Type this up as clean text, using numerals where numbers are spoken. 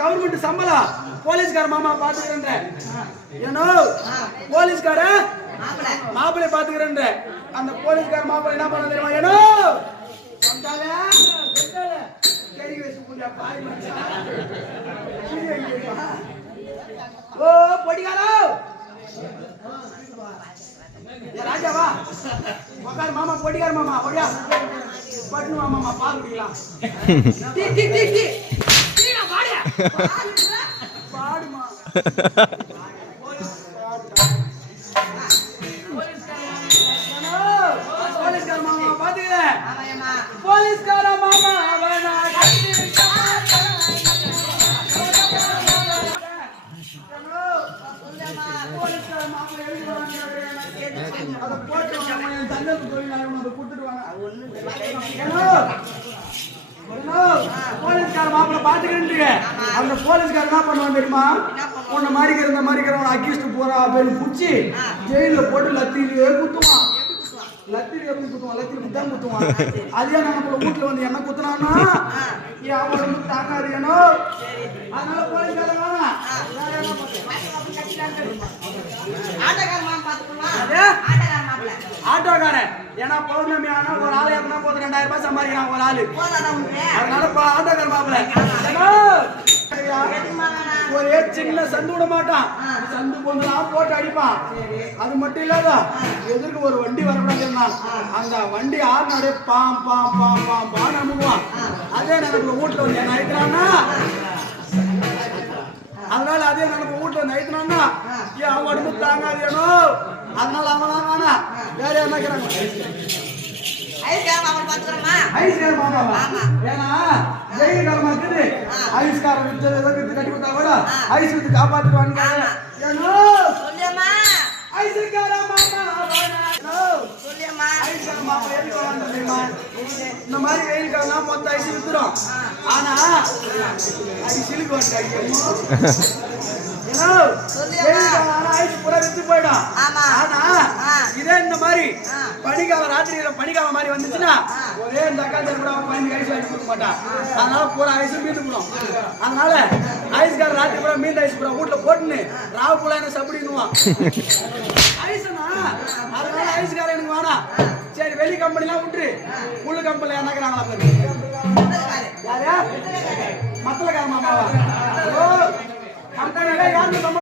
government சம்பளம் போலீஸ்கார மாமா பாத்துக்கிறேன் ஏனோ போலீஸ்கார மாப்பிள்ளை பாத்துக்கிறேன் அந்த போலீஸ்கார மாப்பிள்ளை என்ன பண்ண தெரியுமா ஏனோ ஓ பொடிகாரோ ராஜாவா உக்கார் மாமா பொடிகார மாமா ஒடியா பட்டு மாமா பால் குடிக்கலாம் டீ டீ டீ டீ டீனா பாடியா பாடுமா போலீஸ்கார மாமா பாத்துக்க போலீஸ்கார மாமா அவனா போலீஸ்கார மாப்பிள்ள பாத்துக்கிறேன் அந்த போலீஸ்கார என்ன பண்ணுவான் தெரியுமா உன்னை மறிக்கிறவன் அக்கிஸ்ட் போறா அப்படின்னு புடிச்சு ஜெயில போட்டு லத்திரியே குத்துவான் லத்திரி எப்படி குத்துவான் லத்திரி குத்தான் குத்துவான் அதே நம்ம வீட்டுல வந்து என்ன குத்துனான்னா அவன் வந்து தாங்காது ஏனோ அதனால போலீஸ்கார வேணாம் ஆட்டோக்காரன் ஏன்னா பௌர்ணமி ஆனா ஒரு ஆளு எப்பனா போது 2000 ரூபாய் சம்பாதிக்கிறான் ஒரு ஆளு அதனால ஆட்டோக்கார மாப்பிள்ள ஒரே சின்ன சந்து விட மாட்டான் சந்து போதுலாம் போட்டு அடிப்பான் அது மட்டும் இல்லாத எதிர்க்கு ஒரு வண்டி வரக்கூடாது அந்த வண்டி ஆறுனாலே பாம் பாம் பாம் பாம் பாம் அமுகுவான் அதே நினைப்பு வீட்டுல வந்து என்ன அழைக்கிறான்னா அதனால அதே நினைப்பு வீட்டுல வந்து அழைக்கிறான்னா அவன் உடம்பு தாங்காது ஏனோ அதனால அவன் வேணா வேற என்ன கட்டி கொடுத்தா கூட ஐஸ் வித்து காப்பாத்துவாங்க இந்த மாதிரி வெயில் காலம் மொத்த ஐஸ் வித்துரும் ஆனா ஐசிலுக்கு போயிடும் ஆனா இதே இந்த மாதிரி பனிக்காலம் ராத்திரியில பனிக்காலம் மாதிரி வந்துச்சுன்னா ஒரே இந்த அக்கா கூட 15 ஐஸ் வாங்கி கொடுக்க மாட்டான் அதனால பூரா ஐஸ் மீந்து போடும் அதனால ஐஸ்கார ராத்திரி கூட மீந்த ஐஸ் கூட வீட்டுல போட்டுன்னு ராவு கூட என்ன சப்படினுவான் ஐஸ்னா அதனால ஐஸ்கார எனக்கு வேணாம் சரி வெளி கம்பெனிலாம் விட்டுரு உள்ள கம்பெனில என்னக்கிறாங்களா பாரு யாரா மத்தல காமாவா ஓ கம்பெனில யாரு